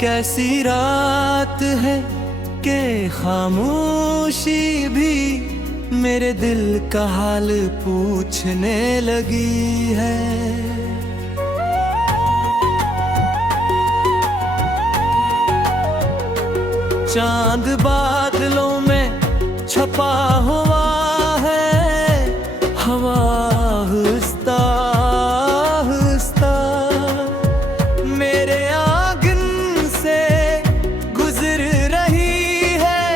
कैसी रात है कि खामोशी भी मेरे दिल का हाल पूछने लगी है। चांद बादलों में छपा हुआ है, हवा आहिस्ता आहिस्ता मेरे आंगन से गुजर रही है,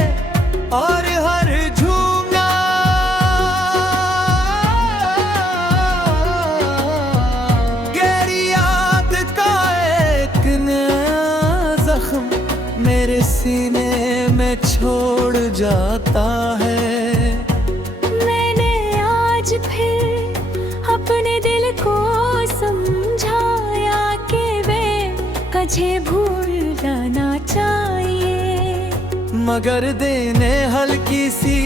और हर झूमना गहरी याद का एक नया जख्म मेरे सीने में छोड़ जाता है। मैंने आज फिर अपने दिल को समझाया कि वे कझे भूल जाना चाहिए, मगर देने हल्की सी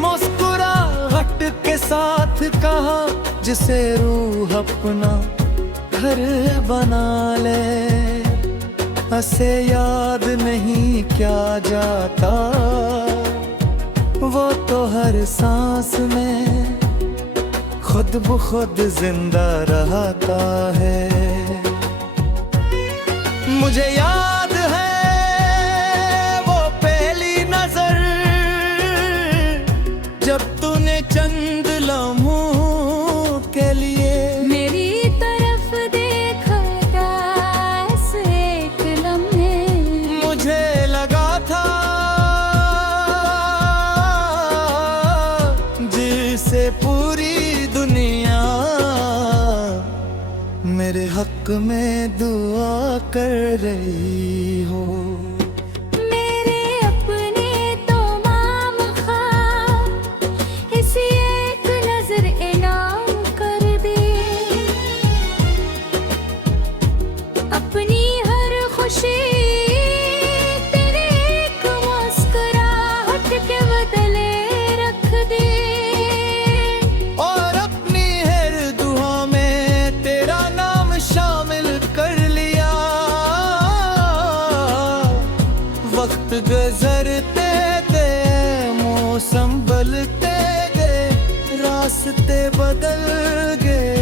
मुस्कुराहट के साथ कहा, जिसे रूह अपना घर बना ले। उसे याद नहीं क्या जाता, वो तो हर सांस में खुद ब खुद जिंदा रहता है। मुझे याद है वो पहली नजर जब तूने चंद लम्हों के लिए मेरी तरफ देखा था। एक लम्हे मुझे लगा था जिसे पूरी दुनिया मेरे हक में दुआ कर रही हो। मेरे अपने तो माम ख्वाब इसी एक नजर इनाम कर दे। अपनी हर खुशी तेरे एक मुस्कुराहट के बदले रख दे। और अपनी हर दुआ में तेरा नाम शामिल कर लिया। वक्त गुजरते गए, मौसम बदलते गए, रास्ते बदल गए,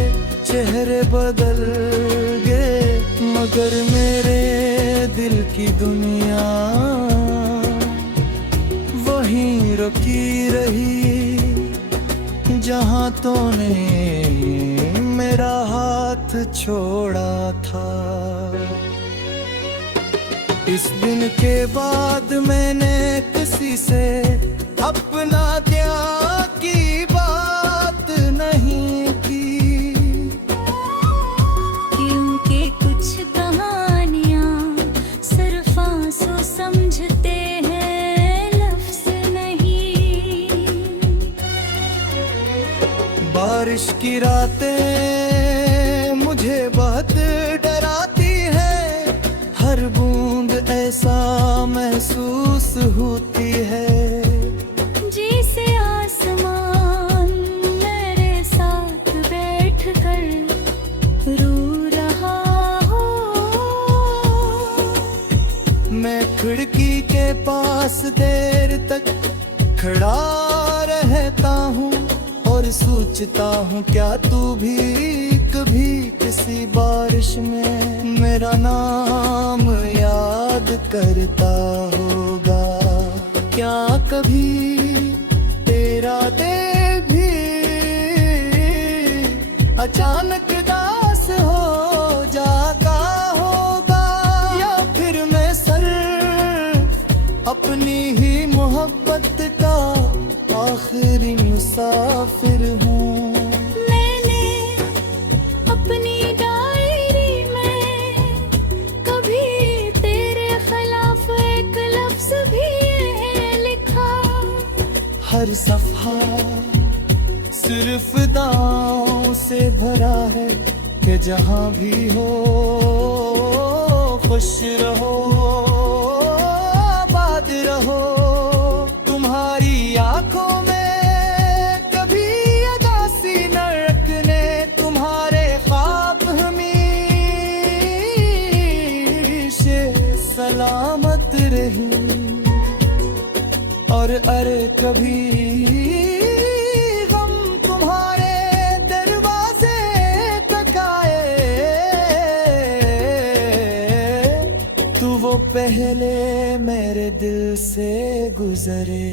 चेहरे बदल गए, मगर मेरे दिल की दुनिया वहीं रुकी रही जहां तूने मेरा हाथ छोड़ा था। इस दिन के बाद मैंने किसी से अपना त्याग की बात नहीं की, क्योंकि कुछ कहानियां सिर्फ आंसू समझते हैं, लफ्ज नहीं। बारिश की रातें मुझे बहुत डराती है, हर बूंद ऐसा महसूस होती है जैसे आसमान मेरे साथ बैठकर रो रहा हो। मैं खिड़की के पास देर तक खड़ा रहता हूँ और सोचता हूँ क्या तू भी कभी किसी बारिश में मेरा नाम याद करता होगा। क्या कभी तेरा दिल भी अचानक दास हो जाता होगा, या फिर मैं सिर्फ अपनी ही मोहब्बत का आखिरी मुसाफिर हूँ। मैंने अपनी डायरी में कभी तेरे खिलाफ एक लफ्ज भी लिखा। हर सफा सिर्फ दांव से भरा है कि जहाँ भी हो खुश रहो, आबाद रहो। तुम्हारी आंखों में कभी उदासी न रखने, तुम्हारे ख्वाब हमेशा सलामत नहीं। और अरे कभी गम तुम्हारे दरवाजे तक आए, तू वो पहले मेरे दिल से गुजरे।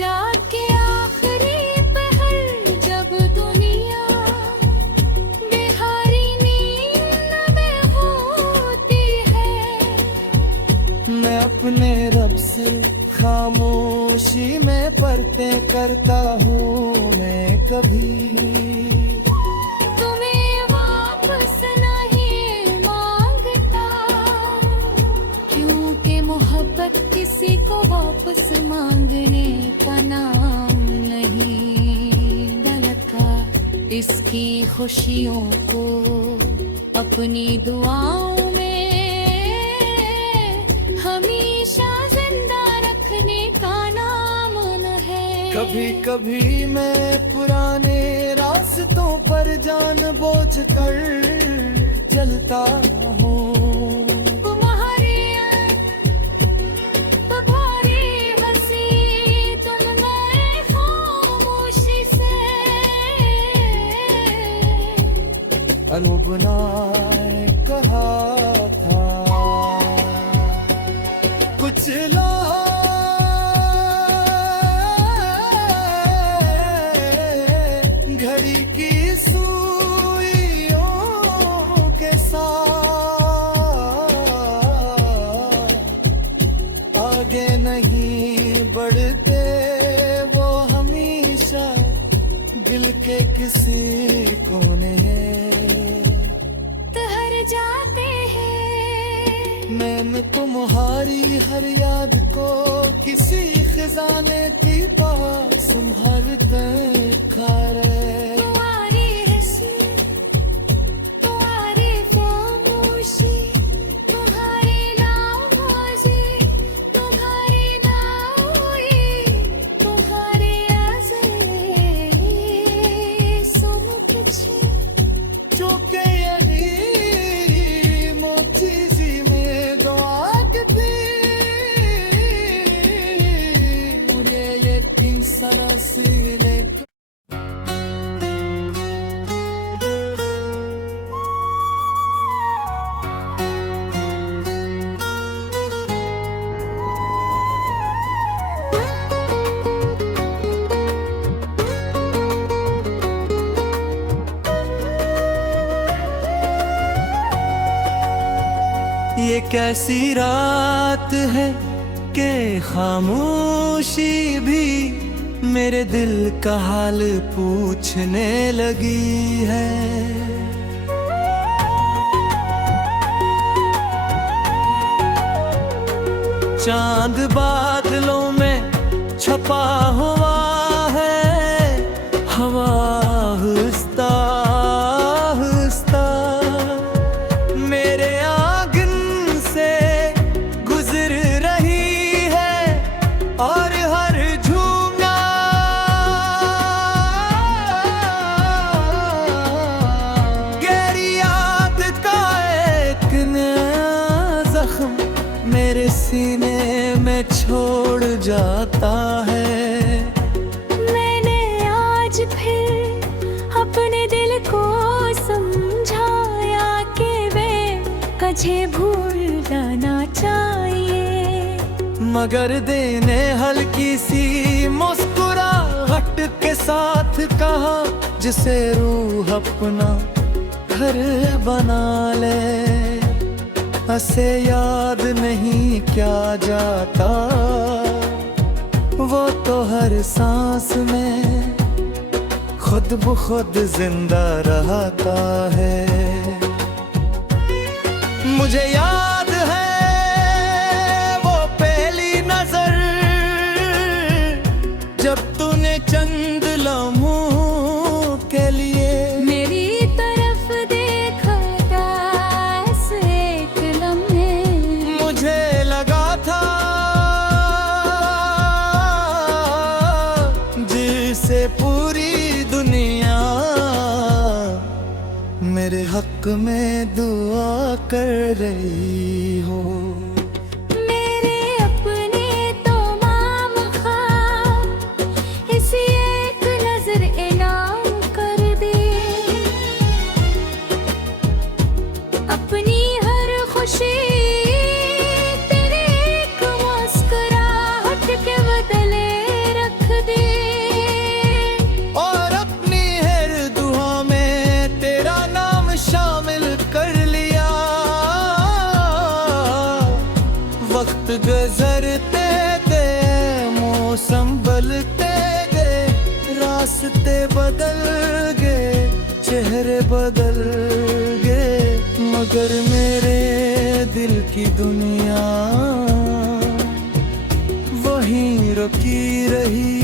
रात के आखिरी पहर जब दुनिया बेहारी नींद में होती है, मैं अपने रब से खामोशी में परते करता हूँ मैं कभी। तुम्हें वापस नहीं मांगता, क्योंकि मोहब्बत किसी को वापस मांगने का नाम नहीं। गलत का इसकी खुशियों को अपनी दुआओं में हमेशा जिंदा रखने का नाम न है। कभी कभी मैं पुराने रास्तों पर जान बोझ कर चलता हूँ। अनुबना ने कहा था कुछ घड़ी की सुइयों के साथ आगे नहीं बढ़ते वो हमेशा दिल के किसी कोने जाते हैं। मैंने तुम्हारी हर याद को किसी खजाने की बात संभालते खारे। तुम्हारी हंसी, तुम्हारी खामोशी, तुम्हारी नाराज़ी, तुम्हारी नाउई, तुम्हारी आज़ादी, सब कुछ जो के ये कैसी रात है कि खामोशी भी मेरे दिल का हाल पूछने लगी है। चांद बादलों में छपा हुआ है, हवा आहिस्ता आहिस्ता मेरे आंगन से गुजर रही है। और हर झूमना गहरी याद का एक नया जख्म मेरे सीने में छोड़ जाता है। मैंने आज फिर अपने दिल को समझाया कि वे कझे भूल जाना चाहिए, मगर देने हल्की सी मुस्कुराहट के साथ कहा जिसे रूह अपना घर बना ले। हसे याद नहीं क्या जाता, वो तो हर सांस में खुद ब खुद जिंदा रहता है। मुझे याद है वो पहली नजर जब तूने चंद लम्हों के लिए मेरी तरफ देखा था। एक लम्हे मुझे लगा था जिसे पूरी दुनिया मेरे हक में दुआ कर रही हो। बदल गए, चेहरे बदल गए, मगर मेरे दिल की दुनिया वहीं रुकी रही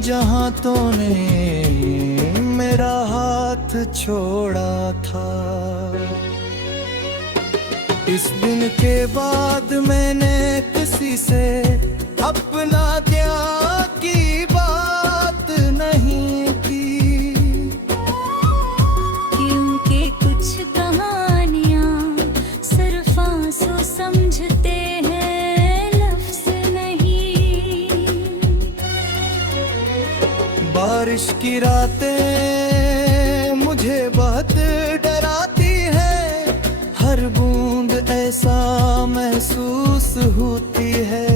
जहां तूने मेरा हाथ छोड़ा था। इस दिन के बाद मैंने किसी से अपना त्याग की बात नहीं की, क्योंकि कुछ कहानियाँ सिर्फ आंसू समझते हैं, लफ्ज़ नहीं। बारिश की रातें मुझे बहुत डराती है, हर बूंद ऐसा महसूस होती है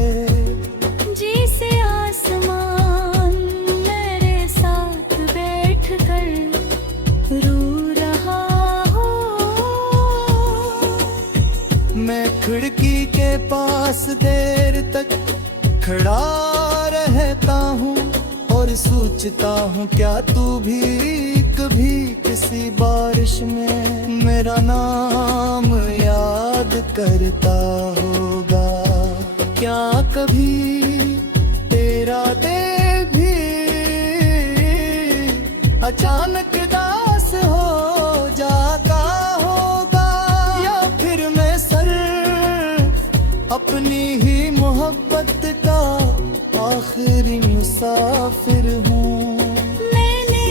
जैसे आसमान मेरे साथ बैठ कर रो रहा हो। मैं खिड़की के पास देर तक खड़ा रहता हूँ और सोचता हूँ क्या तू भी कभी किसी बारिश में मेरा नाम याद करता होगा। क्या कभी तेरा दिल भी अचानक दास हो जाता होगा, या फिर मैं सिर्फ अपनी ही मोहब्बत का आखिरी मुसाफिर हूँ। मैंने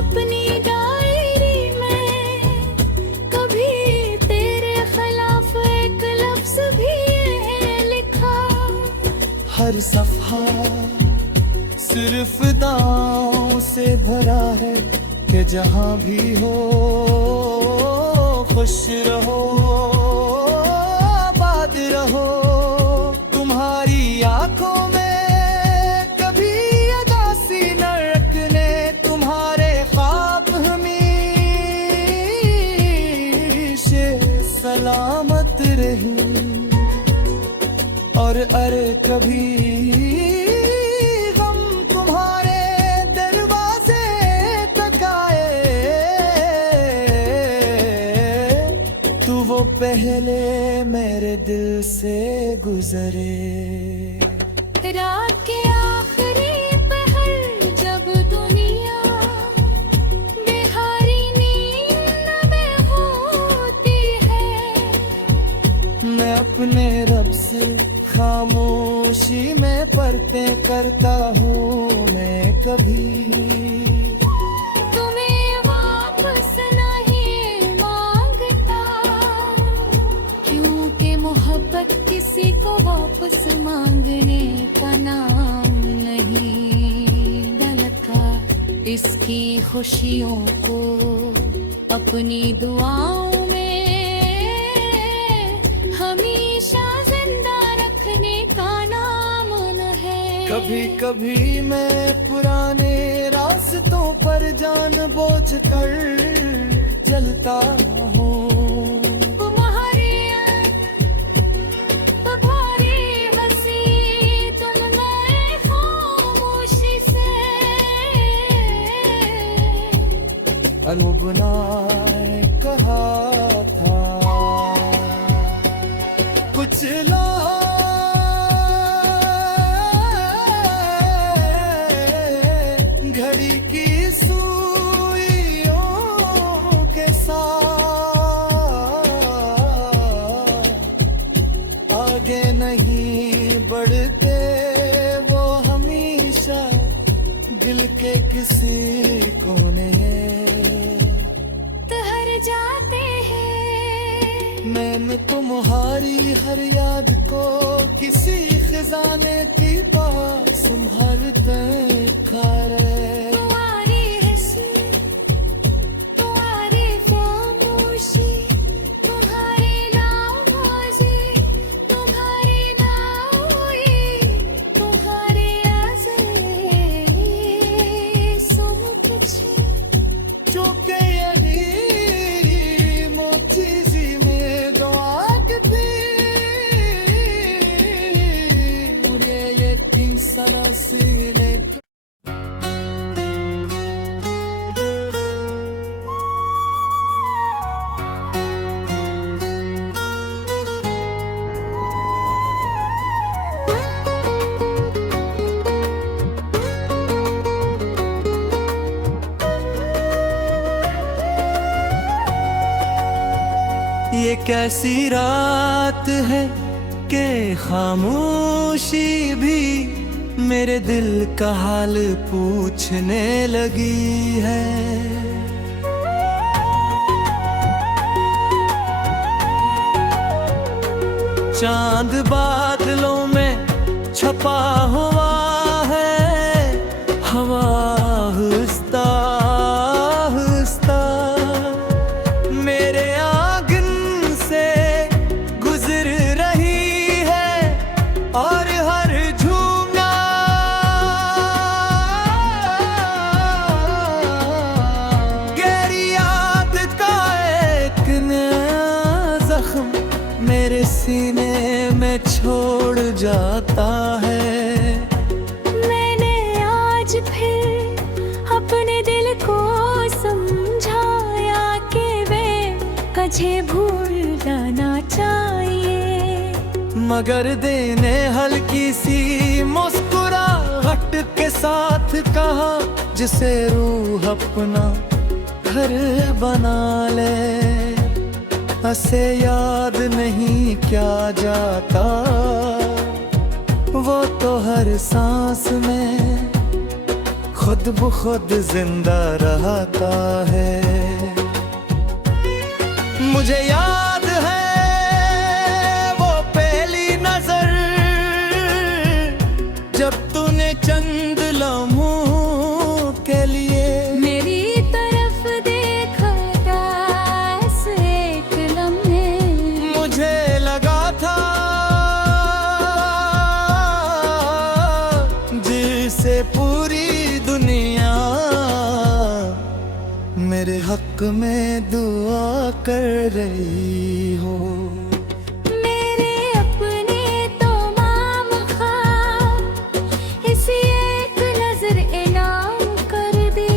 अपनी डायरी में कभी तेरे खिलाफ एक लफ्ज़ भी लिखा, हर सफ़हा सिर्फ दांव से भरा है कि जहाँ भी हो खुश रहो, आबाद रहो। तुम्हारी आंखों में कभी उदासी न रखने, तुम्हारे ख्वाब हमेशा सलामत रहें। और अरे कभी गम तुम्हारे दरवाजे तक आए, तू वो पहले मेरे दिल से गुजरे। रात के आखिरी पहर जब दुनिया बेहारी नींद में होती है, मैं अपने रब से खामोशी में परतें करता हूँ। मैं कभी तुम्हें वापस नहीं मांगता, क्योंकि मोहब्बत किसी को वापस मांगने का नाम नहीं। गलता इसकी खुशियों को अपनी दुआओं में हमेशा जिंदा रखने का नाम न है। कभी कभी मैं पुराने रास्तों पर जान बूझ कर चलता हूँ। अलमुबना ने कहा था कुछ घड़ी की सुइयों के साथ आगे नहीं बढ़ते, वो हमेशा दिल के किसी कोने जाते हैं। मैंने तुम्हारी हर याद को किसी खजाने की बात संभालते खारे। तुम्हारी हंसी, तुम्हारी खामोशी, तुम्हारी नाराज़ी, तुम्हारी नाउई, तुम्हारी आज़ादी, सब कुछ जो के sana कैसी रात है कि खामोशी भी मेरे दिल का हाल पूछने लगी है। चांद बादलों में छपा हुआ है, हवा आहिस्ता आहिस्ता मेरे आंगन से गुजर रही है, और हर झूना गहरी याद का एक नया जख्म मेरे सीने में छोड़ जाता है। मैंने आज फिर अपने दिल को समझाया कि वे कझे भूल जाना चाहिए, मगर देने हल्की सी मुस्कुराहट के साथ कहा, जिसे रूह अपना घर बना ले। उसे याद नहीं क्या जाता, वो तो हर सांस में खुद ब खुद जिंदा रहता है। मुझे याद है वो पहली नजर जब तूने चंद लम्हों के लिए मेरी तरफ देखा था। एक लम्हे मुझे लगा था जिसे पूरी दुनिया मेरे हक में दुआ कर रही हो। मेरे अपने तो माम ख्वाब इसी एक नजर इनाम कर दे,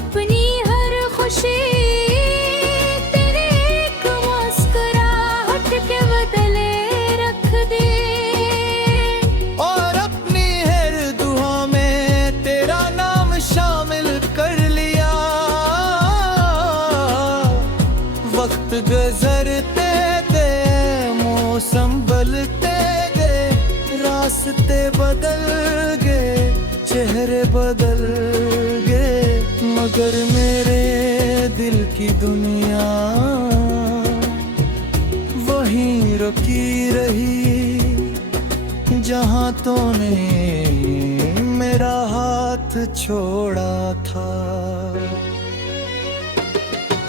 अपनी हर खुशी तेरी एक मुस्कुराहट के बदले रख दे, और अपनी हर दुआ में तेरा नाम शामिल कर लिया। वक्त गुजरते गए, मौसम बदलते गए, रास्ते बदल गए, चेहरे बदल गए, मगर मेरे दिल की दुनिया वहीं रुकी रही जहां तूने मेरा हाथ छोड़ा था।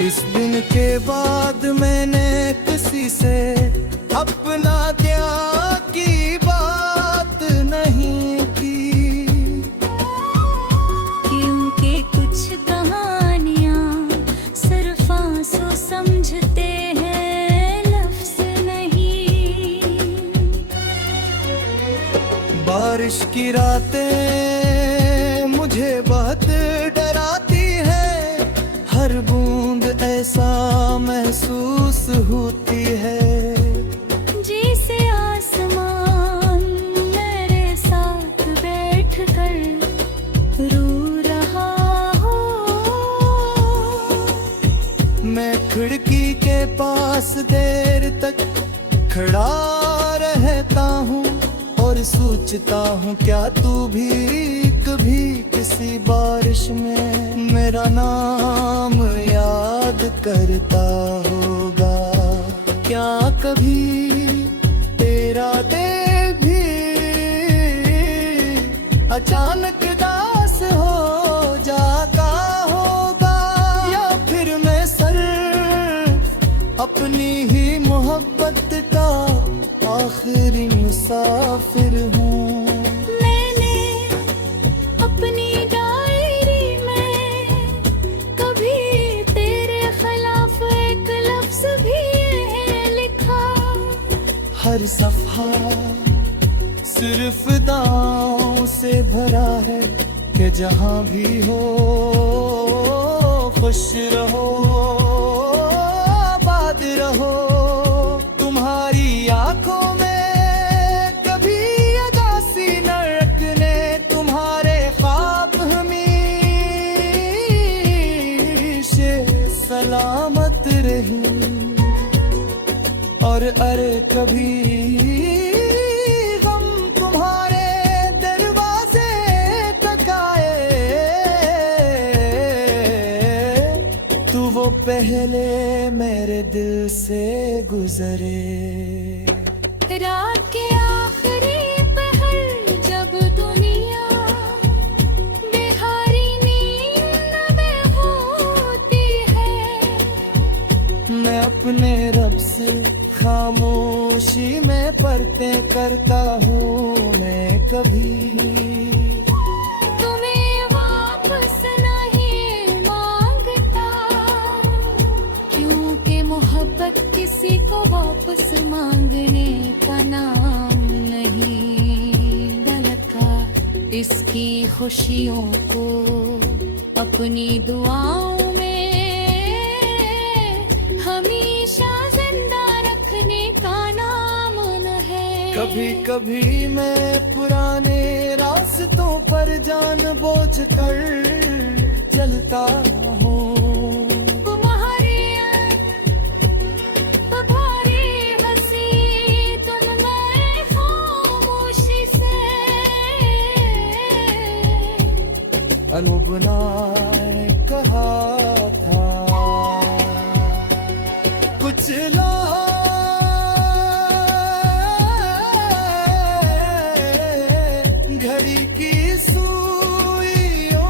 इस दिन के बाद मैंने किसी से अपना क्या की बात नहीं की, क्योंकि कुछ कहानियां सिर्फ आंसू समझते हैं, लफ्ज नहीं। बारिश की रातें मुझे बहुत डराती है, हर बूंद ऐसा महसूस होती है जैसे आसमान मेरे साथ बैठ कर रो रहा हो। मैं खिड़की के पास देर तक खड़ा रहता हूँ और सोचता हूँ क्या तू भी कभी किसी बारिश में मेरा नाम याद करता होगा। क्या कभी तेरा दिल भी अचानक दास हो जाता होगा, या फिर मैं सिर्फ अपनी ही मोहब्बत का आखिरी मुसाफिर हूँ। मैंने अपनी डायरी में कभी तेरे खिलाफ एक लफ्ज भी नहीं लिखा, हर सफा सिर्फ दांव से भरा है कि जहाँ भी हो खुश रहो, आबाद रहो। तुम्हारी आंखों में कभी उदासी न रखने, तुम्हारे ख्वाब हमेशा सलामत कभी गम तुम्हारे दरवाजे तक आए, तू वो पहले मेरे दिल से गुजरे। रात के आखिरी पहर जब दुनिया बेहारी नींद में होती है, मैं अपने रब से खामोशी में परतें करता हूँ मैं कभी। तुम्हें वापस नहीं मांगता, क्योंकि मोहब्बत किसी को वापस मांगने का नाम नहीं। गलत का इसकी खुशियों को अपनी दुआओं में हमेशा जिंदा रखने का नाम न है। कभी कभी मैं पुराने रास्तों पर जान बूझ कर चलता हूँ। अनुबना ने कहा था कुछ घड़ी की सुइयों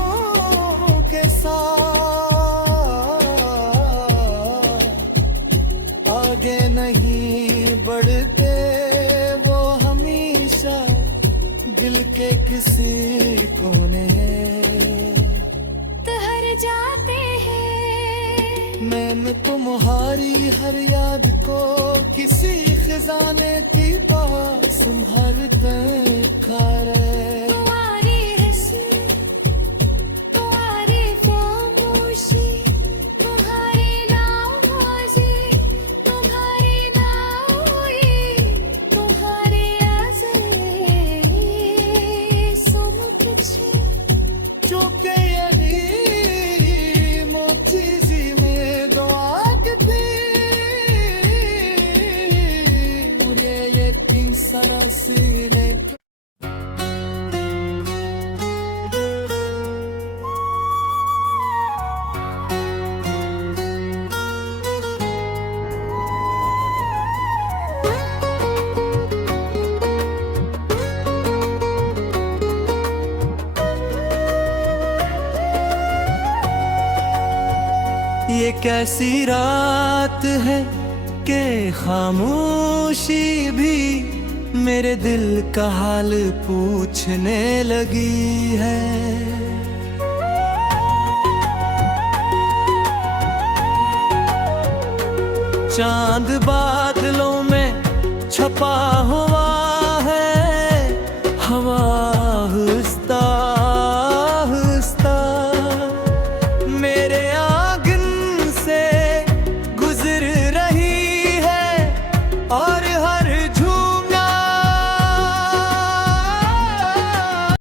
के साथ आगे नहीं बढ़ते वो हमेशा दिल के किसी कोने जाते हैं। मैंने तुम्हारी हर याद को किसी खजाने की बात संभालते खारे। तुम्हारी हंसी, तुम्हारी खामोशी, तुम्हारी नाराज़ी, तुम्हारी नाउई, तुम्हारी आज़ादी सब कुछ जो के ये कैसी रात है कि खामोशी भी मेरे दिल का हाल पूछने लगी है। चांद बादलों में छपा हुआ है, हवा आहिस्ता